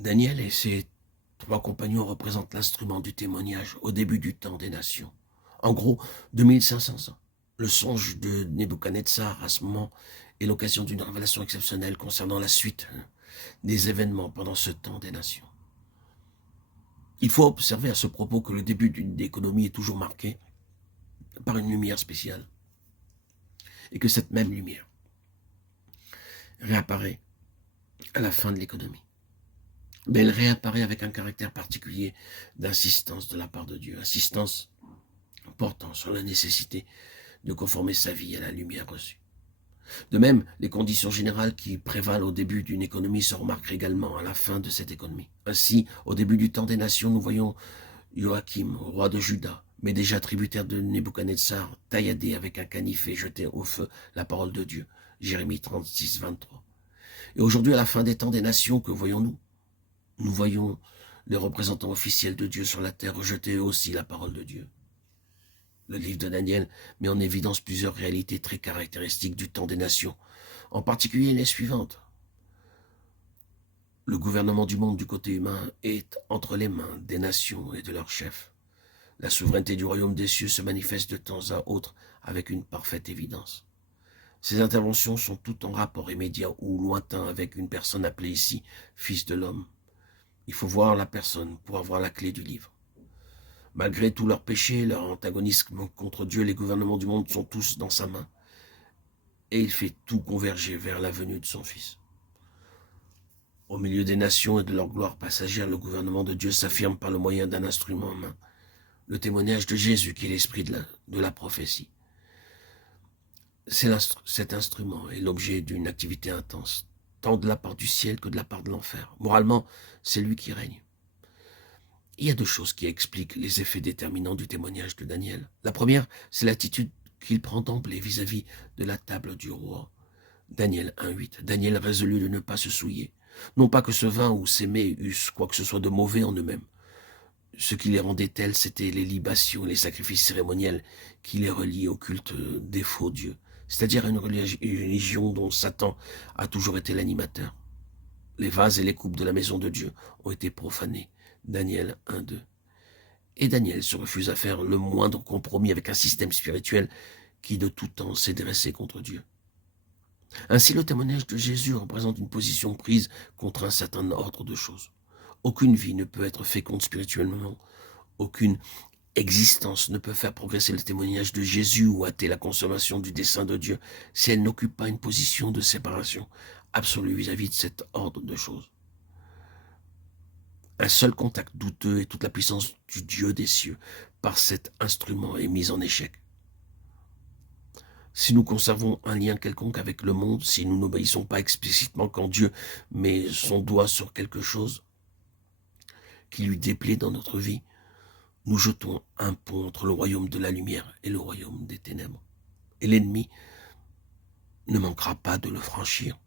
Daniel et ses trois compagnons représentent l'instrument du témoignage au début du temps des nations. En gros, 2500 ans. Le songe de Nebuchadnezzar à ce moment est l'occasion d'une révélation exceptionnelle concernant la suite des événements pendant ce temps des nations. Il faut observer à ce propos que le début d'une économie est toujours marqué par une lumière spéciale et que cette même lumière réapparaît à la fin de l'économie. Mais elle réapparaît avec un caractère particulier d'insistance de la part de Dieu, insistance portant sur la nécessité de conformer sa vie à la lumière reçue. De même, les conditions générales qui prévalent au début d'une économie se remarquent également à la fin de cette économie. Ainsi, au début du temps des nations, nous voyons Joachim, roi de Juda, mais déjà tributaire de Nebuchadnezzar, tailladé avec un canif et jeté au feu la parole de Dieu. Jérémie 36, 23. Et aujourd'hui, à la fin des temps des nations, que voyons-nous? Nous voyons les représentants officiels de Dieu sur la terre rejeter aussi la parole de Dieu. Le livre de Daniel met en évidence plusieurs réalités très caractéristiques du temps des nations, en particulier les suivantes. Le gouvernement du monde du côté humain est entre les mains des nations et de leurs chefs. La souveraineté du royaume des cieux se manifeste de temps à autre avec une parfaite évidence. Ces interventions sont toutes en rapport immédiat ou lointain avec une personne appelée ici Fils de l'homme. Il faut voir la personne pour avoir la clé du livre. Malgré tous leurs péchés, leur antagonisme contre Dieu, les gouvernements du monde sont tous dans sa main. Et il fait tout converger vers la venue de son Fils. Au milieu des nations et de leur gloire passagère, le gouvernement de Dieu s'affirme par le moyen d'un instrument en main, le témoignage de Jésus qui est l'esprit de la prophétie. Cet instrument est l'objet d'une activité intense, tant de la part du ciel que de la part de l'enfer. Moralement, c'est lui qui règne. Il y a deux choses qui expliquent les effets déterminants du témoignage de Daniel. La première, c'est l'attitude qu'il prend d'emblée vis-à-vis de la table du roi. Daniel 1,8. Daniel résolut de ne pas se souiller. Non pas que ce vin ou ces mets eussent quoi que ce soit de mauvais en eux-mêmes. Ce qui les rendait tels, c'étaient les libations et les sacrifices cérémoniels qui les reliaient au culte des faux dieux, c'est-à-dire à une religion dont Satan a toujours été l'animateur. Les vases et les coupes de la maison de Dieu ont été profanés. Daniel 1,2. Et Daniel se refuse à faire le moindre compromis avec un système spirituel qui de tout temps s'est dressé contre Dieu. Ainsi, le témoignage de Jésus représente une position prise contre un certain ordre de choses. Aucune vie ne peut être féconde spirituellement, aucune existence ne peut faire progresser le témoignage de Jésus ou hâter la consommation du dessein de Dieu si elle n'occupe pas une position de séparation absolue vis-à-vis de cet ordre de choses. Un seul contact douteux et toute la puissance du Dieu des cieux par cet instrument est mise en échec. Si nous conservons un lien quelconque avec le monde, si nous n'obéissons pas explicitement quand Dieu met son doigt sur quelque chose qui lui déplaît dans notre vie, nous jetons un pont entre le royaume de la lumière et le royaume des ténèbres. Et l'ennemi ne manquera pas de le franchir